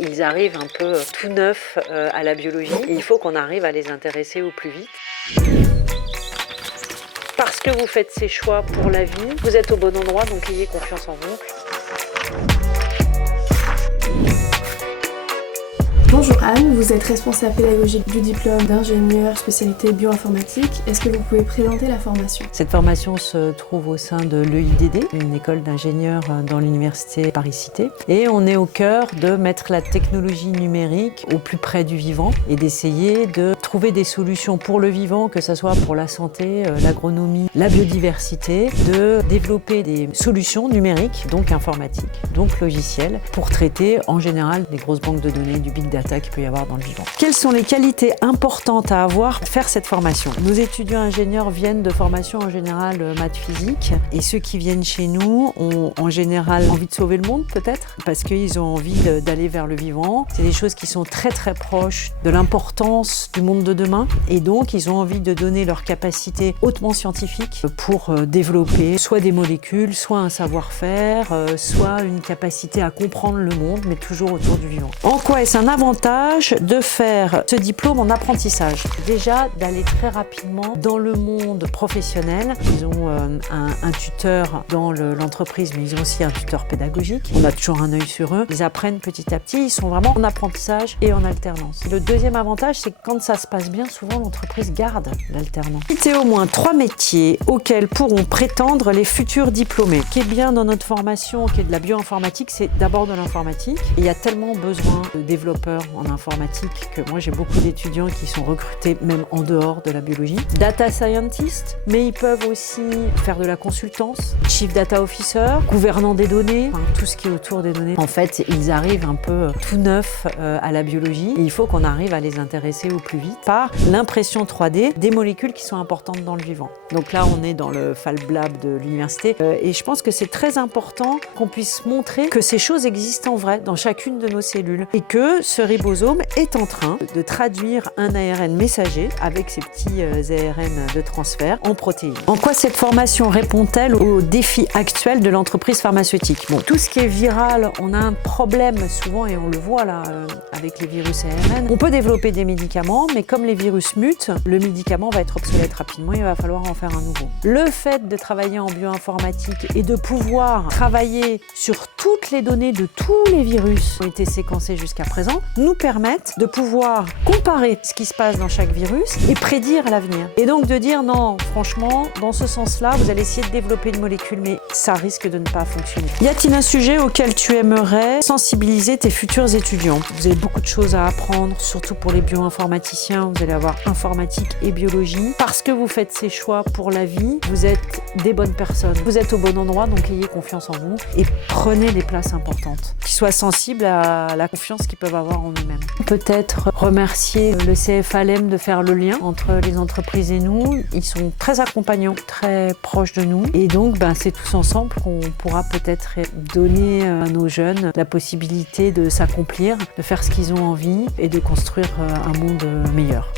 Ils arrivent un peu tout neufs à la biologie et il faut qu'on arrive à les intéresser au plus vite. Parce que vous faites ces choix pour la vie, vous êtes au bon endroit, donc ayez confiance en vous. Bonjour Anne, vous êtes responsable pédagogique du diplôme d'ingénieur spécialité bioinformatique. Est-ce que vous pouvez présenter la formation? Cette formation se trouve au sein de l'EIDD, une école d'ingénieurs dans l'université Paris-Cité. Et on est au cœur de mettre la technologie numérique au plus près du vivant et d'essayer de trouver des solutions pour le vivant, que ce soit pour la santé, l'agronomie, la biodiversité, de développer des solutions numériques, donc informatiques, donc logicielles, pour traiter en général des grosses banques de données, du big data qu'il peut y avoir dans le vivant. Quelles sont les qualités importantes à avoir pour faire cette formation? Nos étudiants ingénieurs viennent de formations en général maths physique et ceux qui viennent chez nous ont en général envie de sauver le monde peut-être parce qu'ils ont envie d'aller vers le vivant. C'est des choses qui sont très très proches de l'importance du monde de demain et donc ils ont envie de donner leur capacité hautement scientifique pour développer soit des molécules, soit un savoir-faire, soit une capacité à comprendre le monde mais toujours autour du vivant. En quoi est-ce un avantage de faire ce diplôme en apprentissage? Déjà d'aller très rapidement dans le monde professionnel. Ils ont un tuteur dans l'entreprise, mais ils ont aussi un tuteur pédagogique. On a toujours un œil sur eux. Ils apprennent petit à petit. Ils sont vraiment en apprentissage et en alternance. Le deuxième avantage, c'est que quand ça se passe bien, souvent l'entreprise garde l'alternant. Citez au moins 3 métiers auxquels pourront prétendre les futurs diplômés. Ce qui est bien dans notre formation, qui est de la bioinformatique, c'est d'abord de l'informatique. Il y a tellement besoin de développeurs en informatique que moi j'ai beaucoup d'étudiants qui sont recrutés même en dehors de la biologie. Data scientist, mais ils peuvent aussi faire de la consultance, chief data officer, gouvernant des données, enfin, tout ce qui est autour des données. En fait, ils arrivent un peu tout neufs à la biologie et il faut qu'on arrive à les intéresser au plus vite par l'impression 3D des molécules qui sont importantes dans le vivant. Donc là, on est dans le Fab Lab de l'université et je pense que c'est très important qu'on puisse montrer que ces choses existent en vrai dans chacune de nos cellules et que ce ribosome est en train de traduire un ARN messager avec ces petits ARN de transfert en protéines. En quoi cette formation répond-elle aux défis actuels de l'entreprise pharmaceutique? Bon, tout ce qui est viral, on a un problème souvent et on le voit là avec les virus ARN. On peut développer des médicaments, mais comme les virus mutent, le médicament va être obsolète rapidement et il va falloir en faire un nouveau. Le fait de travailler en bioinformatique et de pouvoir travailler sur toutes les données de tous les virus qui ont été séquencés jusqu'à présent nous permettent de pouvoir comparer ce qui se passe dans chaque virus et prédire l'avenir. Et donc de dire non, franchement, dans ce sens-là, vous allez essayer de développer une molécule, mais ça risque de ne pas fonctionner. Y a-t-il un sujet auquel tu aimerais sensibiliser tes futurs étudiants? Vous avez beaucoup de choses à apprendre, surtout pour les bioinformaticiens. Vous allez avoir informatique et biologie. Parce que vous faites ces choix pour la vie, vous êtes des bonnes personnes. Vous êtes au bon endroit, donc ayez confiance en vous et prenez les places importantes. Qu'ils soient sensibles à la confiance qu'ils peuvent avoir en eux-mêmes. Peut-être remercier le CFALEM de faire le lien entre les entreprises et nous. Ils sont très accompagnants, très proches de nous. Et donc, c'est tous ensemble qu'on pourra peut-être donner à nos jeunes la possibilité de s'accomplir, de faire ce qu'ils ont envie et de construire un monde meilleur.